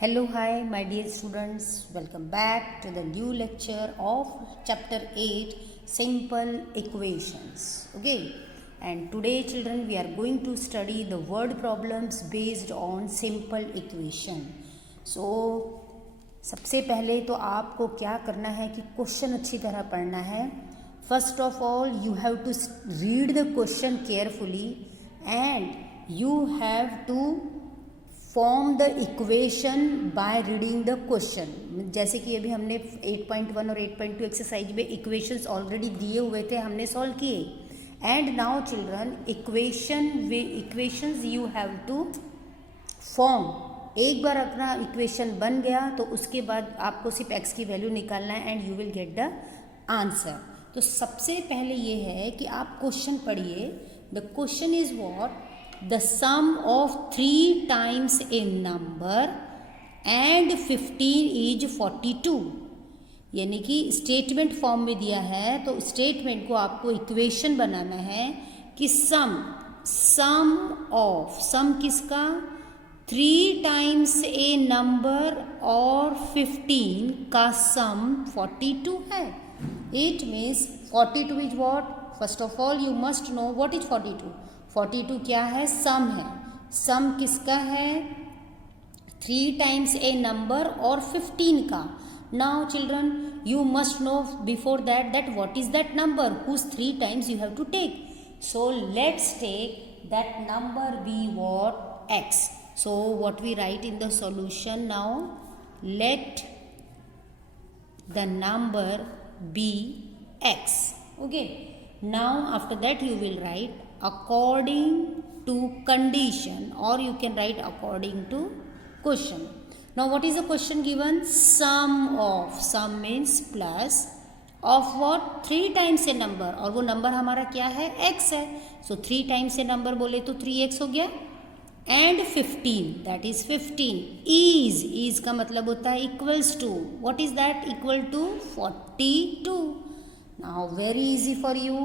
Hello, hi, my dear students. Welcome back to the new lecture of chapter 8 Simple Equations. Okay, and today, children, we are going to study the word problems based on simple equation. So, सबसे पहले तो आपको क्या करना है कि question अच्छी तरह पढ़ना है. First of all, you have to read the question carefully and you have to form the equation by reading the question. जैसे कि अभी हमने 8.1 और 8.2 एक्सरसाइज में इक्वेशंस ऑलरेडी दिए हुए थे, हमने सॉल्व किए. And now children equations you have to form. एक बार अपना इक्वेशन बन गया तो उसके बाद आपको सिर्फ एक्स की वैल्यू निकालना है and you will get the answer. तो सबसे पहले ये है कि आप क्वेश्चन पढ़िए. The question is what? The sum of 3 times a number and 15 is 42. यानी कि स्टेटमेंट फॉर्म में दिया है तो स्टेटमेंट को आपको इक्वेशन बनाना है कि सम ऑफ किसका 3 टाइम्स ए नंबर और 15 का सम 42 है. It means 42 is what? First of all you must know what is 42. 42 क्या है? सम है. सम किसका है? 3 टाइम्स ए नंबर और 15 का. Now children you must know before that what is that number whose 3 times you have to take. So let's take that number be what? x. So what we write in the solution now? Let the number be x. okay, now after that you will write according to condition or you can write according to question. Now what is the question given? Sum of. Sum means plus of what? 3 times a number. और वो number हमारा क्या है? x है. so 3 times a number बोले तो 3x हो गया. and 15, that is 15 is का मतलब होता है equals to. what is that? equal to 42. Now very easy for you,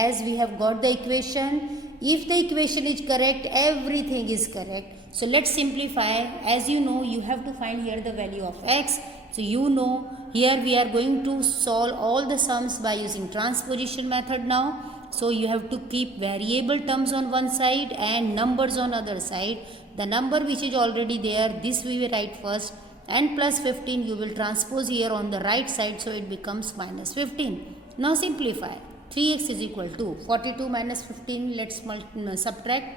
as we have got the equation. If the equation is correct, everything is correct. So let's simplify. As you know, you have to find here the value of x. So you know here we are going to solve all the sums by using transposition method now. So you have to keep variable terms on one side and numbers on other side. The number which is already there, this we will write first, and plus 15 you will transpose here on the right side, so it becomes minus 15. Now simplify. 3x is equal to 42 minus 15. Let's subtract.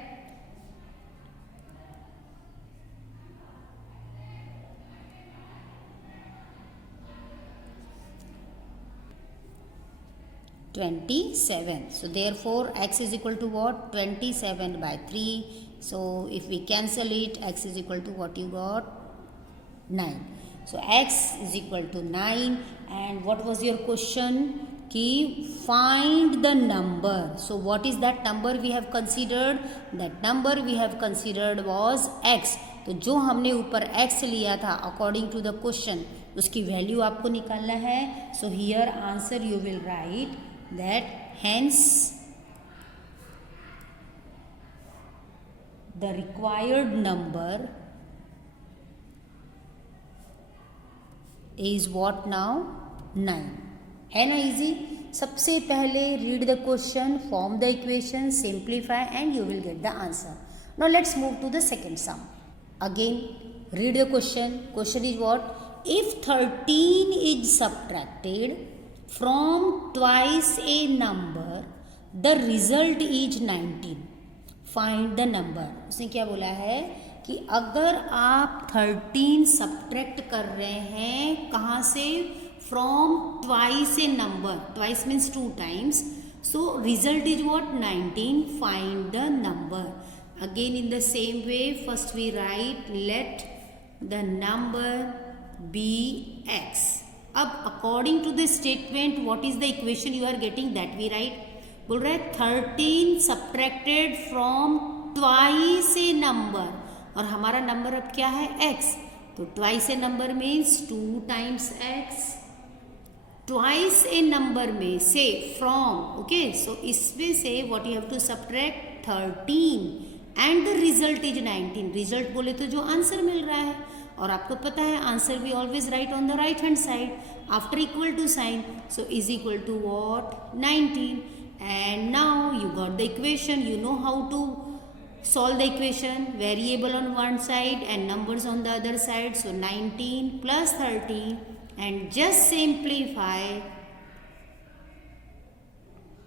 (27). So therefore x is equal to what? 27 by 3. So if we cancel it, x is equal to what you got? 9. So x is equal to 9. And what was your question? कि find the number. So what is that number we have considered? That number we have considered was x. तो जो हमने ऊपर x लिया था according to the question, उसकी value आपको निकालना है. So here answer you will write that hence the required number is what now? 9. है ना इजी? सबसे पहले read the question, form the equation, simplify and you will get the answer. Now let's move to the second sum. Again read the question. Question is what? If 13 is subtracted from twice a number the result is 19. Find the number. उसने क्या बोला है कि अगर आप 13 subtract कर रहे हैं कहाँ से? from twice a number. Twice means 2 times. So result is what? 19. Find the number. Again in the same way, first we write let the number be x. अब according to the statement, what is the equation you are getting? That we write. बोल रहा है 13 subtracted from twice a number. और हमारा number अब क्या है? x. तो twice a number means 2 times x. Twice a number में से फ्रॉम. ओके, सो इसमें से what you have to subtract 13 and the result is 19. Result बोले तो जो आंसर मिल रहा है. और आपको पता है answer we always write on the right hand side after equal to sign, so is equal to what 19. And now you got the equation, you know how to solve the equation, variable on one side and numbers on the other side. So 19 plus 13 and just simplify.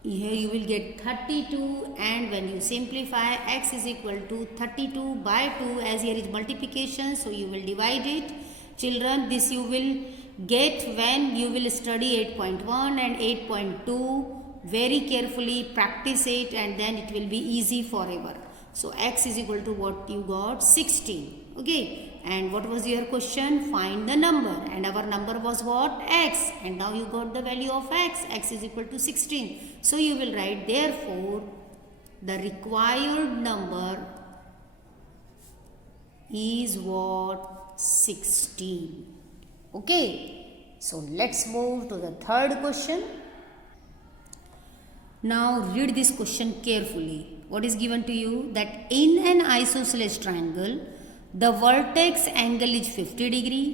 Here you will get 32, and when you simplify x is equal to 32 by 2, as here is multiplication, so you will divide it. Children, this you will get when you will study 8.1 and 8.2. Very carefully practice it and then it will be easy forever. So x is equal to what you got 16. Okay, and what was your question? Find the number, and our number was what? X, and now you got the value of x. X is equal to 16. So you will write therefore the required number is what? 16. Okay, so let's move to the third question. Now read this question carefully. What is given to you? That in an isosceles triangle, the vertex angle is 50 degree.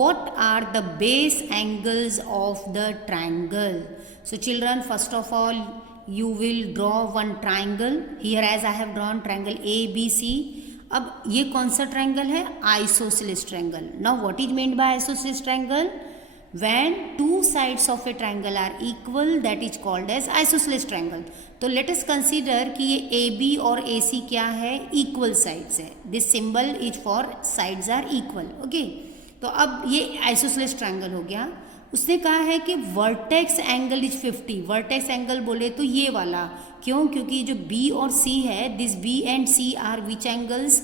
What are the base angles of the triangle? So children, first of all, you will draw one triangle. Here as I have drawn triangle ABC. अब ये कौन सा triangle है? Isosceles triangle. Now what is meant by isosceles triangle? When two sides of a triangle are equal, that is called as isosceles triangle. तो let us consider कि ये AB और AC क्या है? Equal sides है. This symbol is for sides are equal. Okay. तो अब ये isosceles triangle हो गया. उसने कहा है कि vertex angle is 50. Vertex angle बोले तो ये वाला, क्यों? क्योंकि जो B और C है, this B and C are which angles?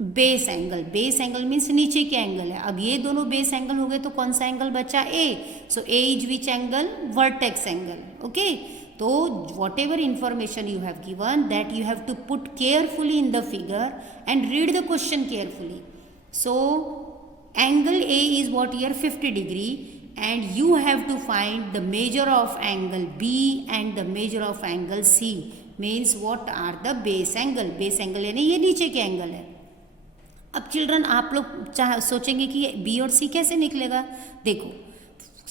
Base angle. Base angle means नीचे के एंगल है. अब ये दोनों बेस एंगल हो गए तो कौन सा एंगल बचा? A. So A is which angle? Vertex angle. Okay, तो whatever information you have given that you have to put carefully in the figure and read the question carefully. So angle A is what here 50 degree and you have to find the measure of angle B and the measure of angle C. means what are the base angle? base angle यानी ये नीचे के angle है. अब children आप लोग सोचेंगे कि बी और सी कैसे निकलेगा. देखो,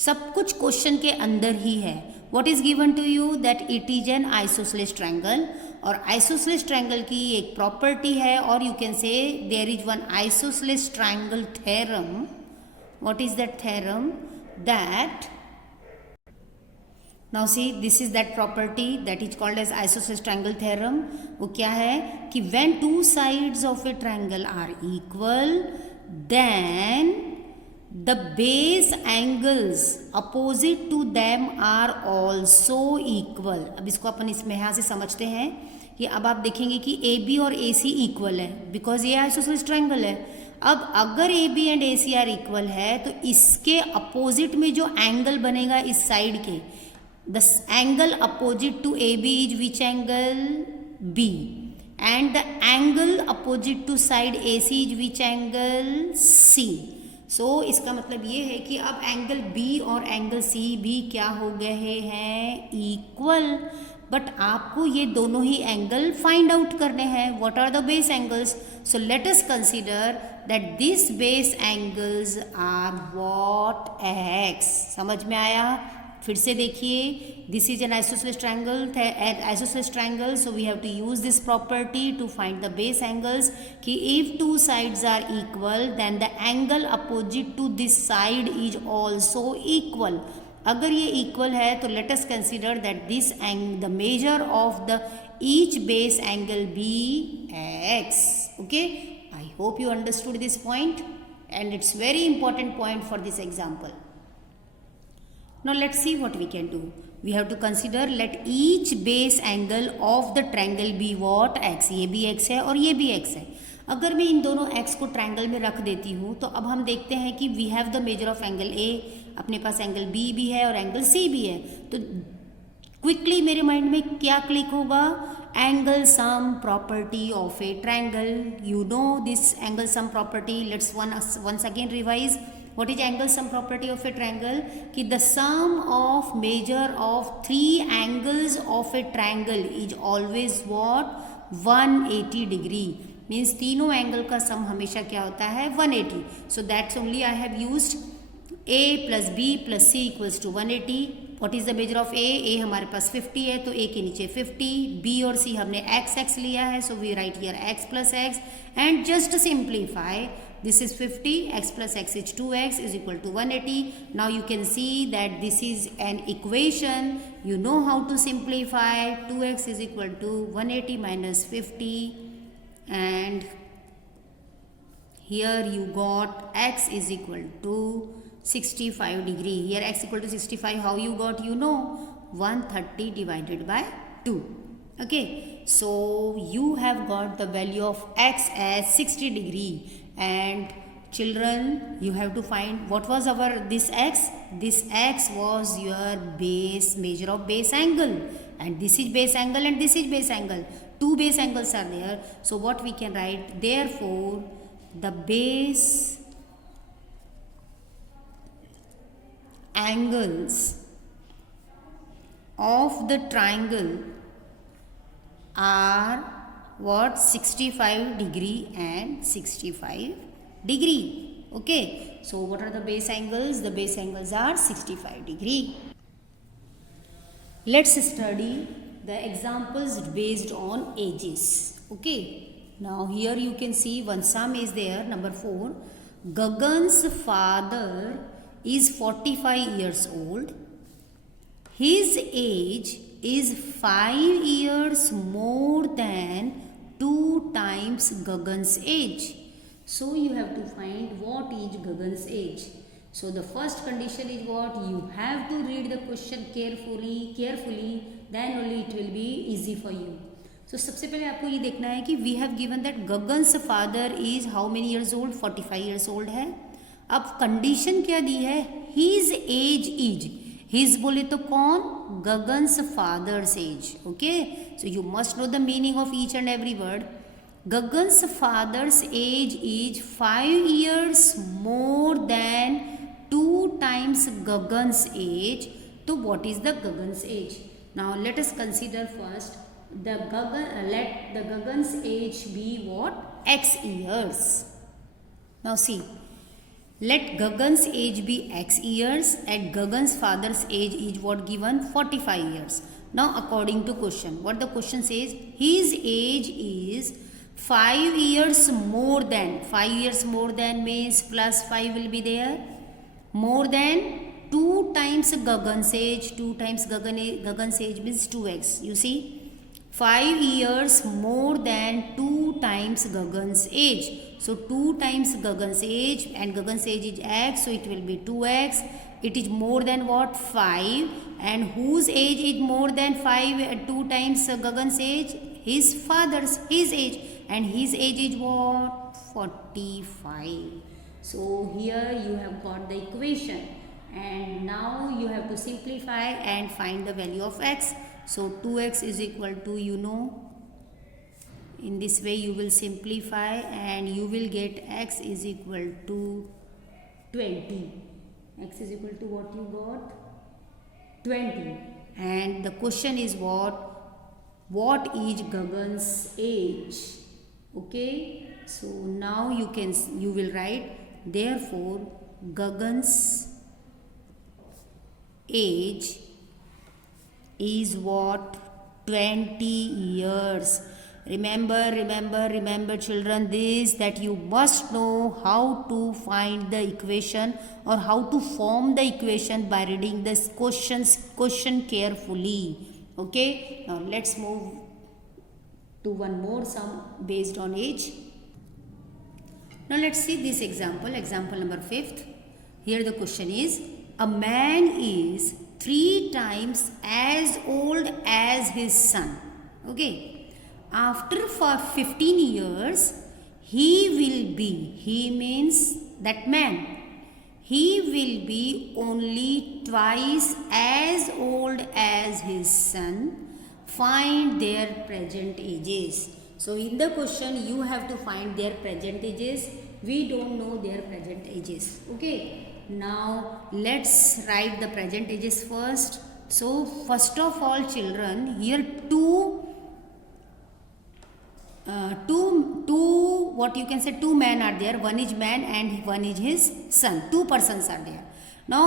सब कुछ क्वेश्चन के अंदर ही है. What is given to you? That it is an isosceles triangle. और आइसोसेलेस ट्रायंगल की एक प्रॉपर्टी है, और you can say there is one isosceles triangle theorem. What is that theorem? That now see this is that property that is called as isosceles triangle theorem. वो क्या है कि when two sides of a triangle are equal then the base angles opposite to them are also equal. अब इसको अपन इसमें यहाँ से समझते हैं कि अब आप देखेंगे कि ए बी और ए सी इक्वल है बिकॉज ये आइसोसेलेस ट्रायंगल है. अब अगर A B and A C are equal है तो इसके अपोजिट में जो एंगल बनेगा इस साइड के, the angle opposite to AB is which angle? B. And the angle opposite to side AC is which angle? C. So इसका मतलब ये है कि अब एंगल B और एंगल C भी क्या हो गए हैं? इक्वल. बट आपको ये दोनों ही एंगल फाइंड आउट करने हैं. What are the base angles? So let us consider that this base angles are what? X. समझ में आया? फिर से देखिए, this is an isosceles triangle, so we have to use this property to find the base angles कि if two sides are equal then the angle opposite to this side is also equal. अगर ये equal है तो let us consider that this the measure of the each base angle be x. Okay, I hope you understood this point and it's very important point for this example. Now let's see what we can do. We have to consider let each base angle of the triangle be what? X. ये भी x है और ये भी x है. अगर मैं इन दोनों x को ट्रायंगल में रख देती हूँ तो अब हम देखते हैं कि we have the measure of angle A, अपने पास एंगल B भी है और एंगल C भी है. तो क्विकली मेरे माइंड में क्या क्लिक होगा? Angle sum property of a triangle. You know this angle sum property. Let's once again revise. What is angle sum property of a triangle? कि the sum of measure of three angles of a triangle is always what? 180 degree. Means तीनों angle का sum हमेशा क्या होता है 180. So that's only I have used a plus B plus C equals to 180. What is the measure of A हमारे पास 50 है तो a के नीचे 50, b और c हमने x लिया है, so we write here x plus x and just simplify. This is 50, x plus x is 2x is equal to 180. Now you can see that this is an equation. You know how to simplify. 2x is equal to 180 minus 50. And here you got x is equal to 65 degree. Here x equal to 65. How you got? You know 130 divided by 2. Okay. So you have got the value of x as 60 degree. And children, you have to find what was our this x was your base, measure of base angle, and this is base angle and this is base angle. Two base angles are there, so what we can write, therefore the base angles of the triangle are what, 65 degree and 65 degree. Okay, so what are the base angles? The base angles are 65 degree. Let's study the examples based on ages. Okay, now here you can see one sum is there. Number 4, Gagan's father is 45 years old. His age is 5 years more than 2 times Gagan's age. So you have to find what is Gagan's age. So the first condition is what? You have to read the question carefully, then only it will be easy for you. So सबसे पहले आपको ये देखना है कि we have given that Gagan's father is how many years old? 45 years old है. अब condition क्या दी है? His age is. His बोले तो कौन? Gagan's father's age. Okay, so you must know the meaning of each and every word. Gagan's father's age is 5 years more than 2 times Gagan's age. So what is the Gagan's age? Now let us consider first let the Gagan's age be what? X years. Now see, let Gagan's age be x years and Gagan's father's age is what given? 45 years. Now according to question, what the question says? His age is 5 years more than. 5 years more than means plus 5 will be there. More than 2 times Gagan's age. 2 times Gagan's age means 2x. You see? 5 years more than 2 times Gagan's age. So 2 times Gagan's age and Gagan's age is x, so it will be 2x. It is more than what? 5. And whose age is more than 5? 2 times Gagan's age? His father's, his age. And his age is what? 45. So here you have got the equation. And now you have to simplify and find the value of x. So 2x is equal to, you know, in this way you will simplify and you will get x is equal to 20. X is equal to what you got? 20. And the question is what? What is Gagan's age? Okay. So now you will write, therefore Gagan's age is what? 20 years. Remember children, this that you must know how to find the equation or how to form the equation by reading this question carefully. Okay, now let's move to one more sum based on age. Now let's see this example number 5. Here the question is, a man is 3 times as old as his son. Okay. After for 15 years, he means that man, he will be only twice as old as his son. Find their present ages. So in the question you have to find their present ages. We don't know their present ages. Okay. Now let's write the present ages first. So first of all children, here two what you can say, two men are there, one is man and one is his son, two persons are there. Now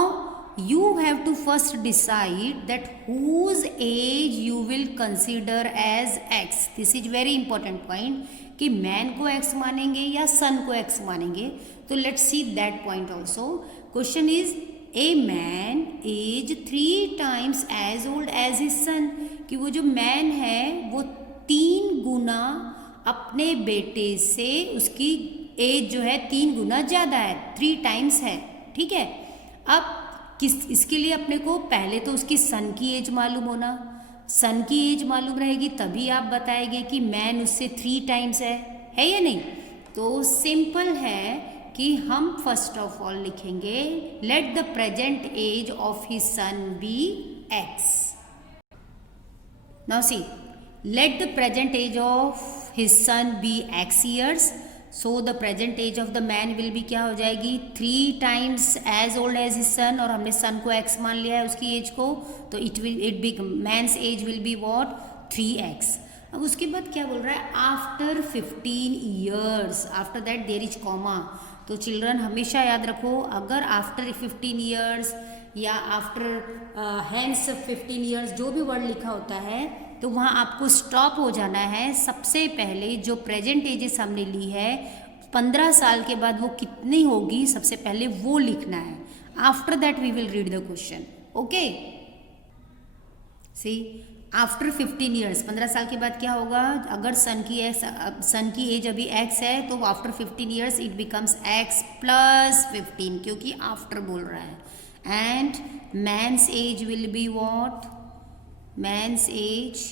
you have to first decide that whose age you will consider as x. This is very important point कि man को x मानेंगे या son को x मानेंगे. तो let's see that point also. Question is a man is 3 times as old as his son, कि वो जो मैन है वो 3 गुना अपने बेटे से उसकी एज जो है 3 गुना ज़्यादा है, 3 times है. ठीक है. अब इसके लिए अपने को पहले तो उसकी सन की एज मालूम होना, सन की एज मालूम रहेगी तभी आप बताएंगे कि मैन उससे 3 times है या नहीं. तो सिंपल है कि हम फर्स्ट ऑफ ऑल लिखेंगे let the present age of his son be x. Now see, let the present age of his son be x years. So the present age of the man will be क्या हो जाएगी 3 times as old as his son, और हमने सन को x मान लिया है उसकी एज को, तो it be man's age will be what 3x. अब उसके बाद क्या बोल रहा है after 15 years, after that there is comma. तो चिल्ड्रन हमेशा याद रखो, अगर आफ्टर 15 years या आफ्टर हैंस 15 years जो भी वर्ड लिखा होता है तो वहाँ आपको स्टॉप हो जाना है. सबसे पहले जो प्रेजेंट एजेस हमने ली है 15 साल के बाद वो कितनी होगी सबसे पहले वो लिखना है. After that we will read the question. Okay, see after 15 years 15 साल के बाद क्या होगा, अगर सन की एज अभी x है तो after 15 years it becomes x plus 15, क्योंकि आफ्टर बोल रहा है. And man's age will be what, man's age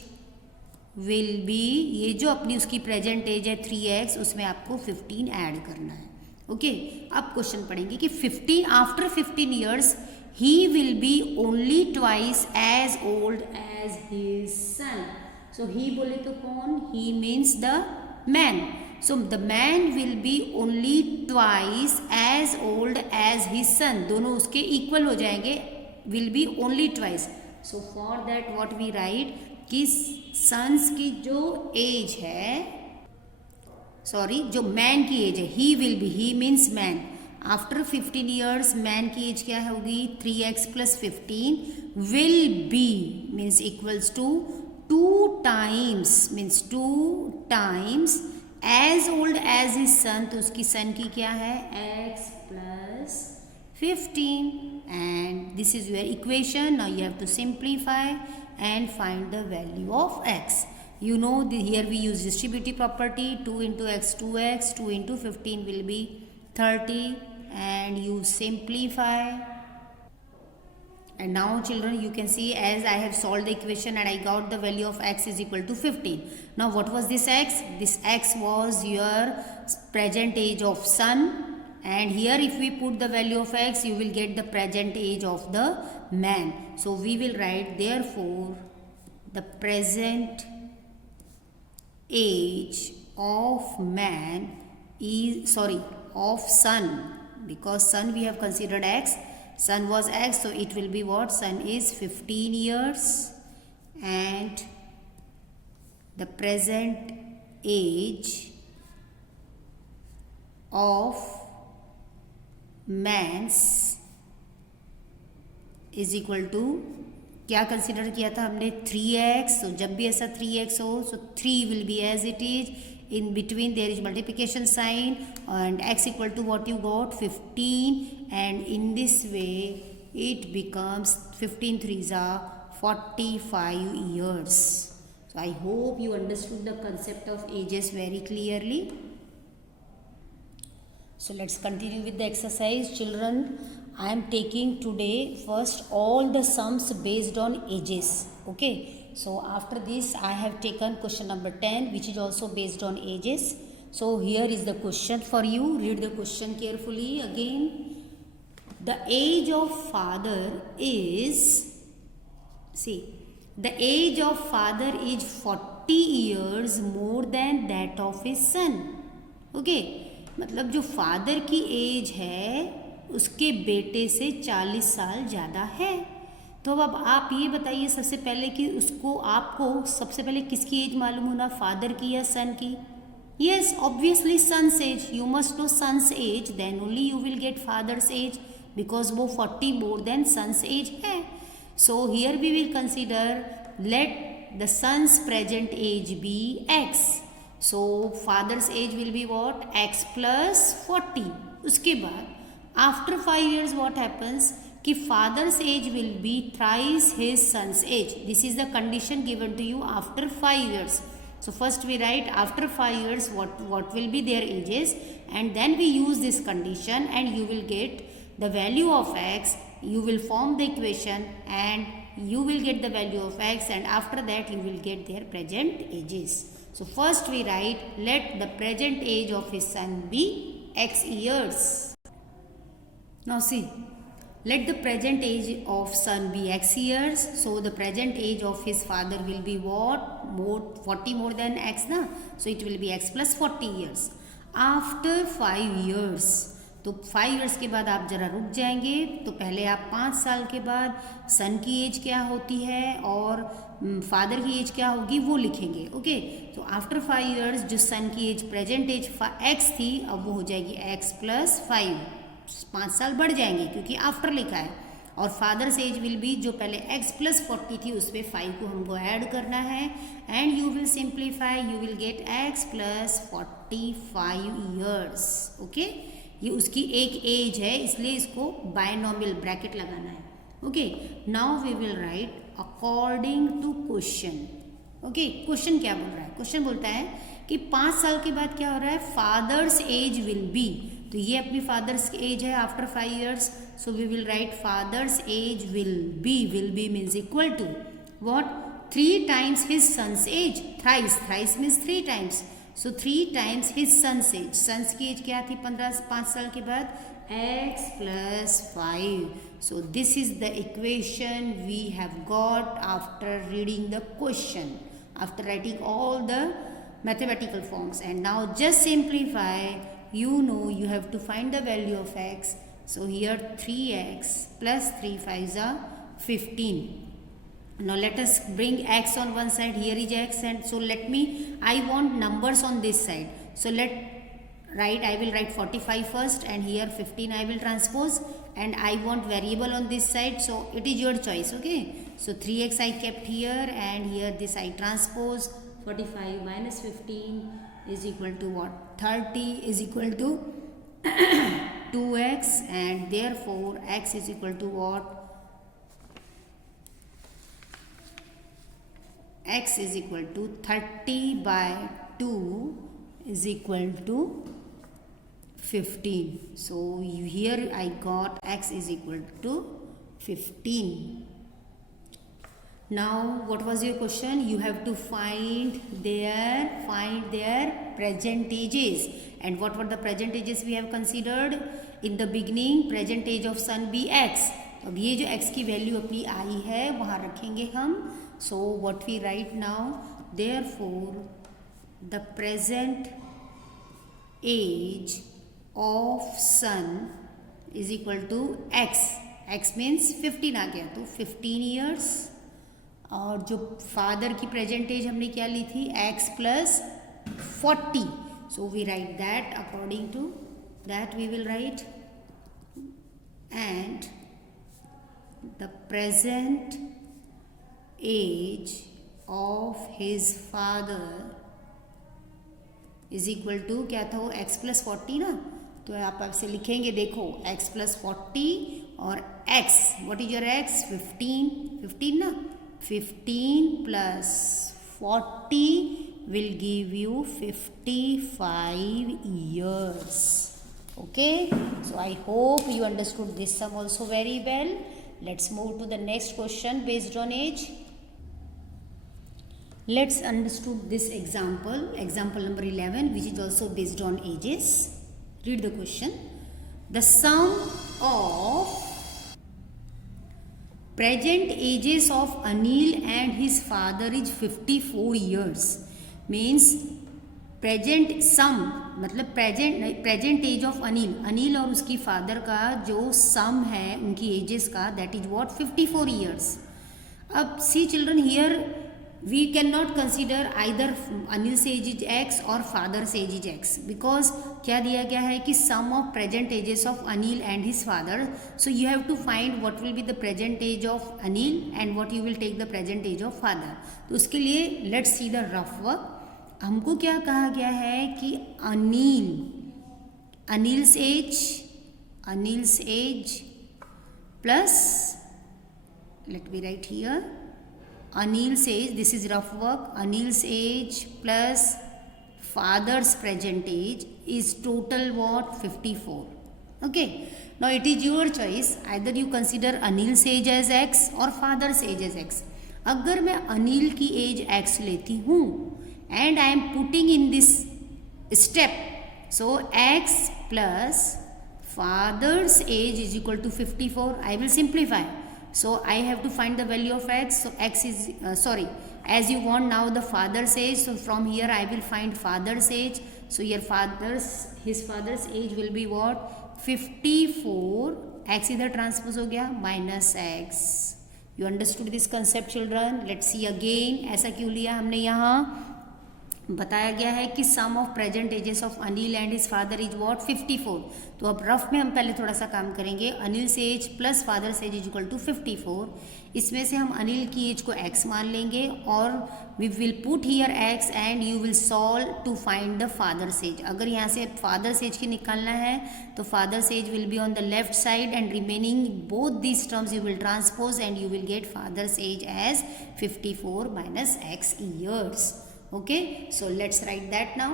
will be, ये जो अपनी उसकी प्रेजेंट एज है 3x उसमें आपको 15 ऐड करना है. ओके, अब क्वेश्चन पढ़ेंगे कि 15 after 15 years he will be only twice as old as his son. So he बोले तो कौन, he means the man. So the man will be only twice as old as his son. दोनों उसके equal हो जाएंगे, will be only twice. So for that what we write कि sons की जो एज है, सॉरी जो मैन की एज है, he will be, he means man. After 15 years man की एज क्या होगी 3x plus 15 will be means equals to 2 times means 2 times as old as his son. तो उसकी सन की क्या है x plus 15 and this is your equation. Now you have to simplify and find the value of x. You know here we use distributive property, 2 into x 2x, 2 into 15 will be 30, and you simplify. And now children you can see as I have solved the equation and I got the value of x is equal to 15. Now what was this x? This x was your present age of son, and here if we put the value of x you will get the present age of the man. So we will write therefore the present age of man is, sorry, of son, because son we have considered x, son was x, so it will be what, son is 15 years and the present age of man's is equal to, क्या consider किया था हमने 3x. तो जब भी ऐसा 3x हो so 3 will be as it is, in between there is multiplication sign and x equal to what you got 15, and in this way it becomes 15 threes are 45 years. So I hope you understood the concept of ages very clearly. So let's continue with the exercise. Children, I am taking today first all the sums based on ages. Okay, so after this I have taken question number 10 which is also based on ages. So here is the question for you. Read the question carefully again. The age of father is, see, the age of father is 40 years more than that of his son. Okay, मतलब जो father की as है उसके बेटे से 40 साल ज़्यादा है. तो अब आप ये बताइए सबसे पहले कि उसको, आपको सबसे पहले किसकी एज मालूम होना, फादर की या सन की. Yes, obviously son's age. You must know son's age, then only you will get father's age, because वो 40 more than son's age है. So here we will consider, let the son's present age be x. So father's age will be what? X plus 40. उसके बाद after 5 years what happens कि father's age will be thrice his son's age. This is the condition given to you after 5 years. So first we write after 5 years what will be their ages, and then we use this condition and you will get the value of x. You will form the equation and you will get the value of x, and after that you will get their present ages. So first we write, let the present age of his son be x years. Now see, let the present age of son be x years. So the present age of his father will be what? 40 more than x na. So it will be x plus 40 years. After 5 years, तो 5 years के बाद आप जरा रुक जाएंगे. तो पहले आप 5 साल के बाद सन की एज क्या होती है और फादर की एज क्या होगी वो लिखेंगे. ओके, तो आफ्टर 5 years जो सन की एज प्रेजेंट एज x थी, अब वो हो जाएगी x प्लस 5. 5 साल बढ़ जाएंगे क्योंकि आफ्टर लिखा है. और फादर्स एज विल बी, जो पहले x प्लस 40 थी उस पर 5 को हमको ऐड करना है, and you will simplify, you will gate x plus 45 years. Okay, ये उसकी एक एज है, इसलिए इसको बायनॉमियल ब्रैकेट लगाना है. Okay, now we will write according to question. Okay, question क्या बोल रहा है? क्वेश्चन बोलता है कि 5 साल के बाद क्या हो रहा है? Father's age will be. तो ये अपनी फादर्स एज है after 5 years. So we will write father's age will be means equal to what? 3 times his son's age. Thrice means 3 times. So 3 times his son's age. Son's की age क्या थी 5 साल के बाद? x plus 5. So this is the equation we have got after reading the question, after writing all the mathematical forms. And now just simplify. You know you have to find the value of x. So here 3x plus 3 5s are 15. Now let us bring x on one side. Here is x, and so I want numbers on this side. So I will write 45 first, and here 15 I will transpose, and I want variable on this side, so it is your choice. Okay, so 3x I kept here, and here this I transpose. 45 minus 15 is equal to what? 30 is equal to 2x, and therefore x is equal to what? X is equal to 30 by 2 is equal to 15. So here I got x is equal to 15. Now what was your question? You have to find their present ages. And what were the present ages we have considered? In the beginning present age of son be x. अब ये जो x की value अपनी आई है वहाँ रखेंगे हम. So what we write now? Therefore the present age of son is equal to x. x means 15 आ गया, तो 15 years. और जो फादर की प्रेजेंट एज हमने क्या ली थी? x plus 40. So we write that. According to that we will write, and the present age of his father is equal to क्या था वो? x प्लस 40 ना. तो आप आपसे लिखेंगे, देखो x प्लस 40 और x, what is your x? 15 ना. 15 plus 40 will give you 55 years. Okay, so I hope you understood this sum also very well. Let's move to the next question based on age. Let's understand this example number 11, which is also based on ages. Read the question. The sum of present ages of Anil and his father is 54 years. Means present sum मतलब present age of Anil और उसकी father का जो सम है उनकी edges का, that is what? 54 years. अब see children, here we cannot consider either Anil's age is x or father's age is x because क्या दिया गया है कि sum of present ages of Anil and his father. So you have to find what will be the present age of Anil and what you will take the present age of father. तो उसके लिए let's see the rough work. हमको क्या कहा गया है कि Anil's age plus, let me write here, Anil's age, this is rough work, Anil's age plus father's present age is total what? 54. Okay, now it is your choice, either you consider Anil's age as x or father's age as x. अगर मैं अनिल की as x लेती हूँ and I am putting in this step, so x plus father's age is equal to 54. I will simplify. So I have to find the value of x. So x is as you want now the father's age. So from here I will find father's age. So here his father's age will be what? 54. X इधर transpose हो गया minus x. You understood this concept children? Let's see again. ऐसा क्यों लिया हमने यहाँ? बताया गया है कि sum of present ages of Anil and his father is what? 54. तो अब रफ में हम पहले थोड़ा सा काम करेंगे. अनिल से एज प्लस फादर से एज इज इक्वल टू 54. इसमें से हम अनिल की एज को x मान लेंगे और we will put here x and you will solve to find the father's age. अगर यहाँ से फादर्स एज की निकालना है तो father's age will be on the left side and remaining both these terms you will transpose and you will get father's age as 54 minus x years. Okay, so let's write that now.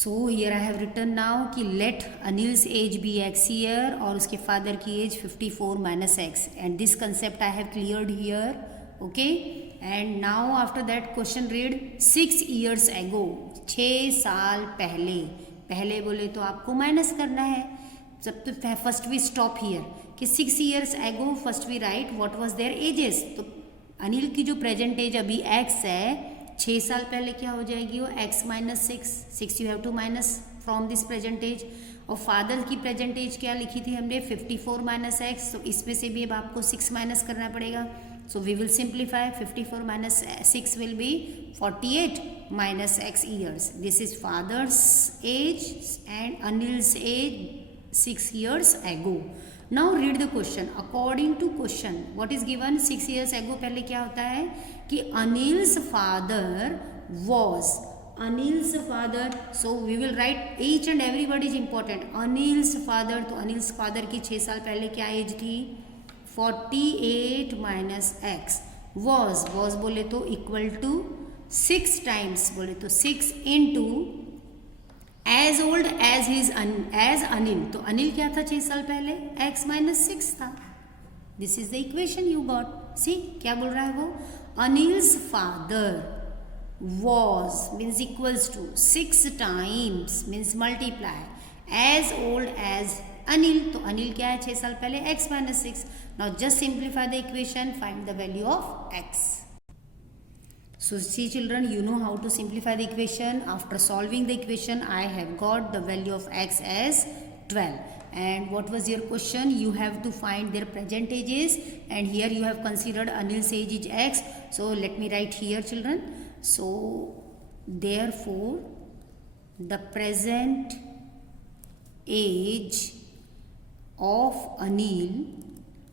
So here I have written now कि let Anil's age be x year और उसके father की age 54 minus x, and this concept I have cleared here. Okay, and now after that question read 6 years ago. 6 साल पहले बोले तो आपको minus करना है. जब तो फर्स्ट वी स्टॉप हियर कि 6 years ago first we write what was their ages. तो अनिल की जो प्रेजेंट एज अभी x है, 6 साल पहले क्या हो जाएगी वो? x minus 6 you have to minus from this present age. और फादर की प्रेजेंट एज क्या लिखी थी हमने? 54 माइनस x. तो इसमें से भी अब आपको 6 माइनस करना पड़ेगा. So we will simplify. 54 minus 6 will be 48 minus x years. This is father's age and Anil's age 6 years ago. Now read the question. According to question, what is given? 6 years ago पहले क्या होता है कि Anil's father was. Anil's father, so we will write each and every word is important. Anil's father, तो Anil's father की 6 साल पहले क्या एज थी? 48 minus x. Was बोले तो equal to 6 times बोले तो 6 into as old as Anil. तो अनिल क्या था 6 साल पहले? x minus 6 था. This is the equation you got. See क्या बोल रहा है वो? Anil's father was means equals to 6 times means multiply as old as Anil. तो अनिल क्या है 6 साल पहले? x minus 6. Now just simplify the equation, find the value of x. So see children, you know how to simplify the equation. After solving the equation, I have got the value of x as 12. And what was your question? You have to find their present ages, and here you have considered Anil's age is x. So let me write here children. So therefore the present age of Anil,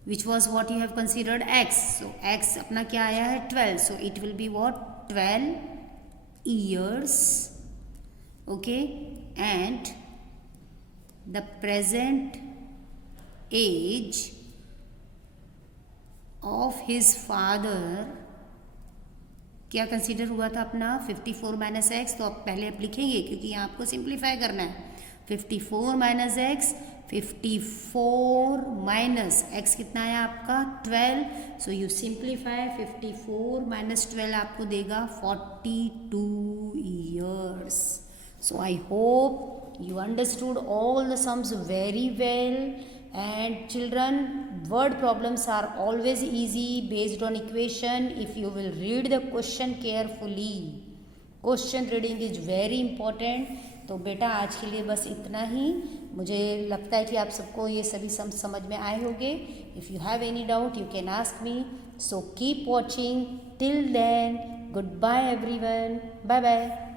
which was what you have considered x. So x अपना क्या आया है? 12. So it will be what? 12 years. Okay, and the present age of his father क्या consider हुआ था अपना? 54 minus x. तो आप पहले आप लिखेंगे क्योंकि यहाँ आपको सिंप्लीफाई करना है. 54 माइनस एक्स, 54 माइनस एक्स कितना है आपका? 12. So you simplify. 54 माइनस 12 आपको देगा 42 years. So I hope you understood all the sums very well. And children, word problems are always easy based on equation if you will read the question carefully. Question reading is very important. तो बेटा आज के लिए बस इतना ही. मुझे लगता है कि आप सबको ये सभी समझ में आए होंगे. If you have any doubt you can ask me. So keep watching. Till then, goodbye everyone. Bye bye.